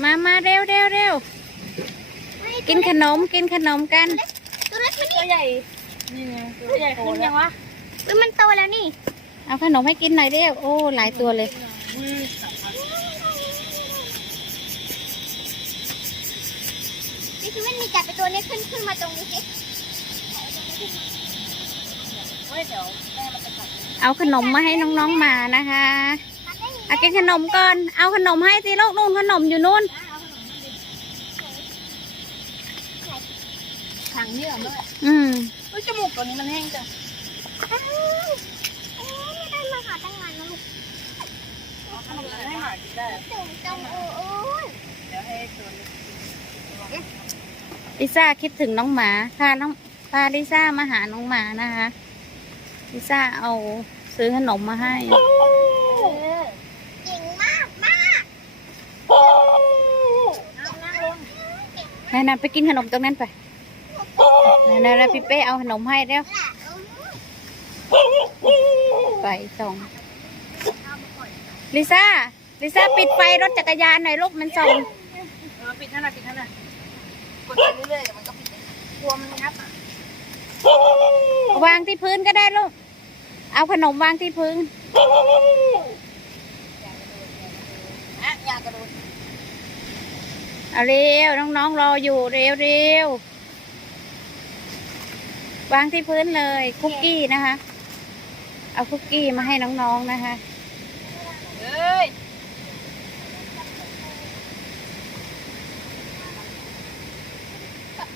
มามาเร็วเร็วเร็วกินขนมกินขนมกัน ตัวเล็กมันตัวใหญ่นี่ไงตัวใหญ่ขึ้นยังวะนี่มันโตแล้วนี่ เอาขนมให้กินหน่อยเร็วโอ้หลายตัวเลย นี่คือมันมีจับไปตัวนี้ขึ้นขึ้นมาตรงนี้สิเฮ้ยเดี๋ยวแม่มันจะกัดเอาขนมมาให้น้องๆมานะคะเอากินขนมก่อน เอาขนมให้สิลูกนู่นขนมอยู่นู่นถังนี่เหรอแม่อืมเฮ้ยจมูกตัวนี้มันแห้งจังอ้าวโอ้ยไม่ได้มาหาตั้งนานแล้วลูกเอาขนมให้หมากินได้จุ่มจังโอ้ยเดี๋ยวให้ตัวนี้ลิซ่าคิดถึงน้องหมาพาน้องพาลิซ่ามาหาน้องหมานะคะลิซ่าเอาซื้อขนมมาให้ เก่งมากมาก นั่นไปกินขนมตรงนั้นไปนั่นน่ะพี่เป้เอาขนมให้เร็วและเออไปส่งลิซ่าลิซ่าปิดไฟรถจักรยานหน่อยลูกมันส่องปิดท่านะปิดท่านะกดไปเรื่อยๆมันก็ปิดกลัวมันงับอะวางที่พื้นก็ได้ลูก เอาขนมวางที่พื้น อะอยากกระโดด เอาเร็ว น้องๆรออยู่เร็วเร็ววางที่พื้นเลยคุกกี้นะคะ เอาคุกกี้มาให้น้องๆนะคะเอ้ย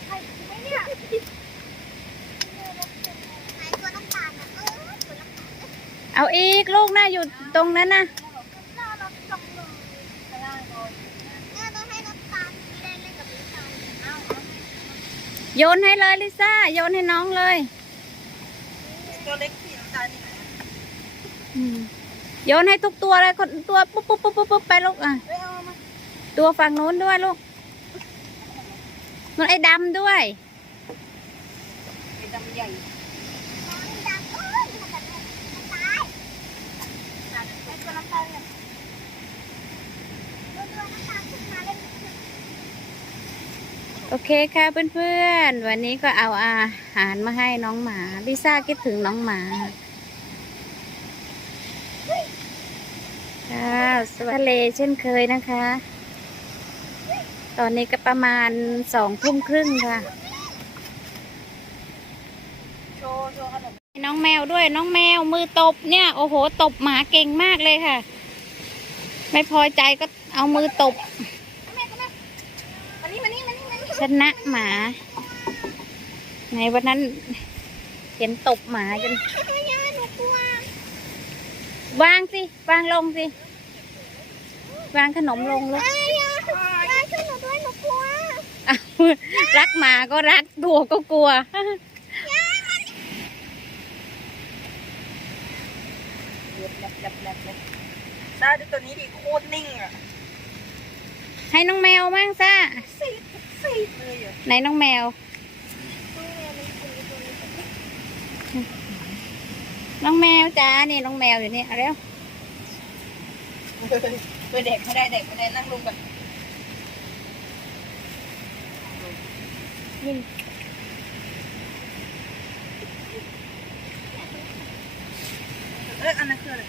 ใครไม่เนี่ยไหนตัวน้ำตาลนะเออตัวน้ำตาลเอาอีกลูกน่าอยู่ตรงนั้นนะ น่ารักจังเลยแม่ต้องให้น้ำตาลไม่ได้เล่นกับน้ำตาลเอาเอา โยนให้เลยลิซ่าโยนให้น้องเลยตัวเล็กสีน้ำตาลนี่ไหนอืมโยนให้ทุกตัวเลยคนตัวปุ๊บปุ๊บปุ๊บปุ๊บปุ๊บไปลูกอะเอ้ยเอามาตัวฝั่งนู้นด้วยลูกมันไอ้ดำด้วยไอ้ดำใหญ่ น้ำตาลเอ้ยมันจะมันตาย อะไอ้ตัวน้ำตาลเนี่ย ตัวตัวน้ำตาลขึ้นมาเล่น โอเคค่ะเพื่อนๆ วันนี้ก็เอาอาหารมาให้น้องหมา ลิซ่าคิดถึงน้องหมาค่ะสวัสดีทะเลเช่นเคยนะคะ ตอนนี้ก็ประมาณสองทุ่มครึ่งค่ะน้องแมวด้วยน้องแมวมือตบเนี่ย โอ้โห ตบหมาเก่งมากเลยค่ะ ไม่พอใจก็เอามือตบ แม่ก็แม่มานี่มานี่มานี่มานี่ ชนะหมา ในวันนั้น เห็นตบหมาจนยาหนูกลัววางสิ วางลงสิ วางขนมลงลูกยายาช่วยหนูด้วยหนูกลัวอ้าวรักหมาก็รักตัวก็กลัวเล็บเล็บเล็บเล็บเล็บได้ดูตัวนี้ดิโคตรนิ่งอะ ให้น้องแมวมั่งซ่า ซีดซีดเลยอะ ไหนน้องแมว น้องแมวจ้านี่น้องแมวอยู่นี่เอาเร็วไปเด็กไม่ได้เด็กไม่ได้นั่งลงกันเอ้ยอันนั้นคืออะไร